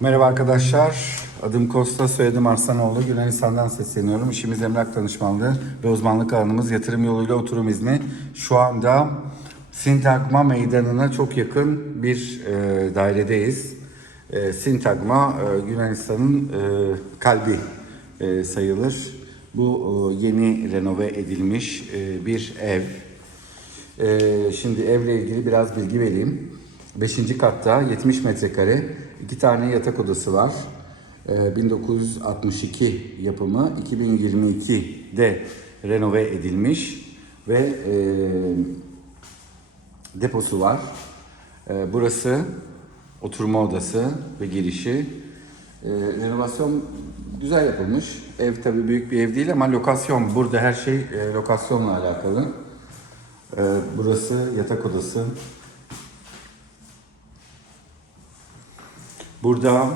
Merhaba arkadaşlar. Adım Kosta, soyadım Arslanoğlu. Yunanistan'dan sesleniyorum. İşimiz emlak danışmanlığı ve uzmanlık alanımız yatırım yoluyla oturum izni. Şu anda Sintagma Meydanı'na çok yakın bir e, dairedeyiz. E, Sintagma e, Yunanistan'ın e, kalbi e, sayılır. Bu e, yeni renove edilmiş e, bir ev. Ee, şimdi evle ilgili biraz bilgi vereyim. Beşinci katta 70 metrekare iki tane yatak odası var. Ee, 1962 yapımı 2022'de renove edilmiş ve e, deposu var. Ee, burası oturma odası ve girişi. Ee, renovasyon güzel yapılmış. Ev tabii büyük bir ev değil ama lokasyon. Burada her şey e, lokasyonla alakalı. Ee, burası yatak odası. Burada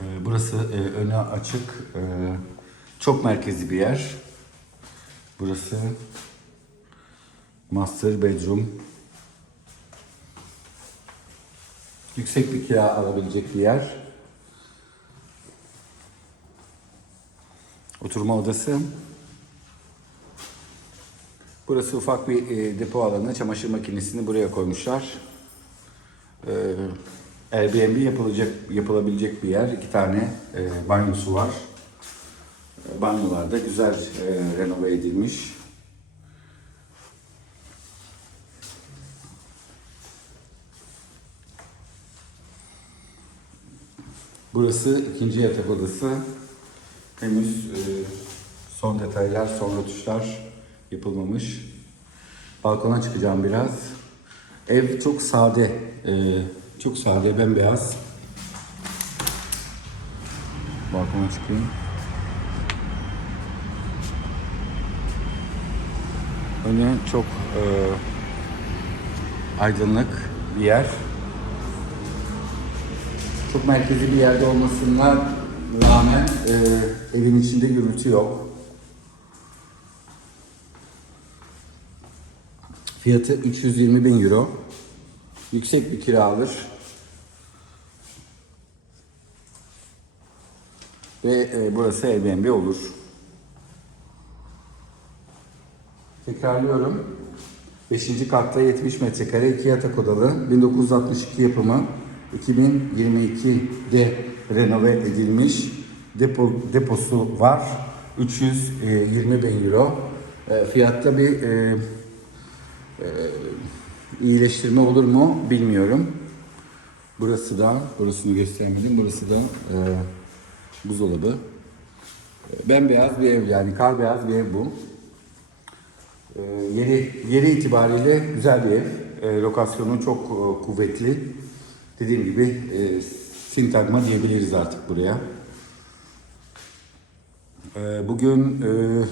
e, burası e, öne açık, e, çok merkezi bir yer. Burası master bedroom. Yüksek bir kira alabilecek bir yer. Oturma odası. Burası ufak bir e, depo alanı. Çamaşır makinesini buraya koymuşlar. E, Airbnb yapılacak, yapılabilecek bir yer. İki tane e, banyosu var. E, banyolar da güzel e, renove edilmiş. Burası ikinci yatak odası. Henüz e, son detaylar, son rötuşlar yapılmamış. Balkona çıkacağım biraz. Ev çok sade, e, çok sade, bembeyaz. Balkona çıkayım. Önü çok e, aydınlık bir yer. Çok merkezi bir yerde olmasına rağmen e, evin içinde gürültü yok. Fiyatı 320 bin euro. Yüksek bir kira Ve e, burası Airbnb olur. Tekrarlıyorum. 5. katta 70 metrekare iki yatak odalı 1962 yapımı 2022'de renove edilmiş depo, deposu var. 320 bin euro. E, fiyatta bir e, e, iyileştirme olur mu bilmiyorum. Burası da, burasını göstermedim. Burası da e, buzdolabı. E, Bembeyaz bir ev yani kar beyaz bir ev bu. E, yeri, yeri itibariyle güzel bir ev. E, lokasyonu çok e, kuvvetli. Dediğim gibi e, sintagma diyebiliriz artık buraya. E, bugün e,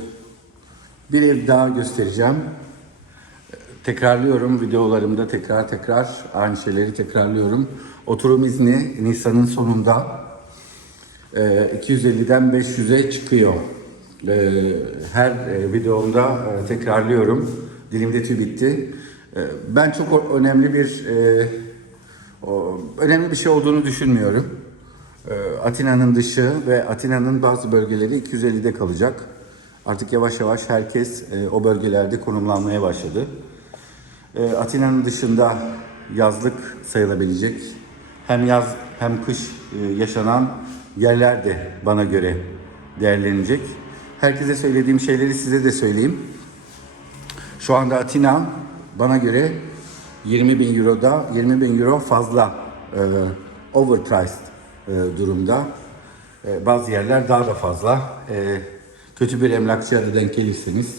bir ev daha göstereceğim. Tekrarlıyorum videolarımda tekrar tekrar aynı şeyleri tekrarlıyorum. Oturum izni Nisan'ın sonunda e, 250'den 500'e çıkıyor. E, her e, videomda e, tekrarlıyorum. Dilimde tüy bitti. E, ben çok önemli bir e, önemli bir şey olduğunu düşünmüyorum. Atina'nın dışı ve Atina'nın bazı bölgeleri 250'de kalacak. Artık yavaş yavaş herkes o bölgelerde konumlanmaya başladı. Atina'nın dışında yazlık sayılabilecek hem yaz hem kış yaşanan yerler de bana göre değerlenecek. Herkese söylediğim şeyleri size de söyleyeyim. Şu anda Atina bana göre 20 bin euroda 20 bin euro fazla e, overpriced e, durumda. E, bazı yerler daha da fazla. E, kötü bir emlakçıya da denk gelirseniz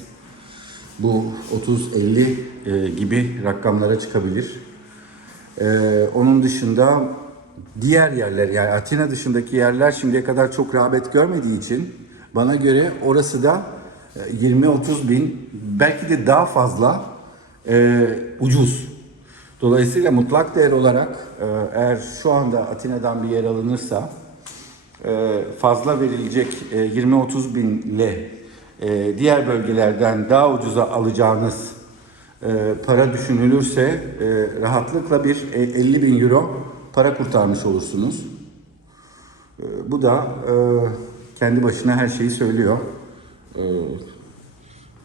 bu 30-50 e, gibi rakamlara çıkabilir. E, onun dışında diğer yerler yani Atina dışındaki yerler şimdiye kadar çok rağbet görmediği için bana göre orası da e, 20-30 bin belki de daha fazla e, ucuz. Dolayısıyla mutlak değer olarak e, eğer şu anda Atina'dan bir yer alınırsa e, fazla verilecek e, 20-30 binle e, diğer bölgelerden daha ucuza alacağınız e, para düşünülürse e, rahatlıkla bir e, 50 bin euro para kurtarmış olursunuz. Ee, Bu da e, kendi başına her şeyi söylüyor. Ee,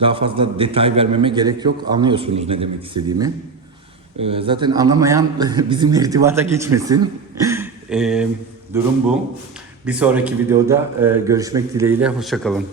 Daha fazla detay vermeme gerek yok. Anlıyorsunuz ne demek istediğimi. Ee, Zaten anlamayan bizimle irtibata geçmesin. Durum bu. Bir sonraki videoda e, görüşmek dileğiyle. Hoşçakalın.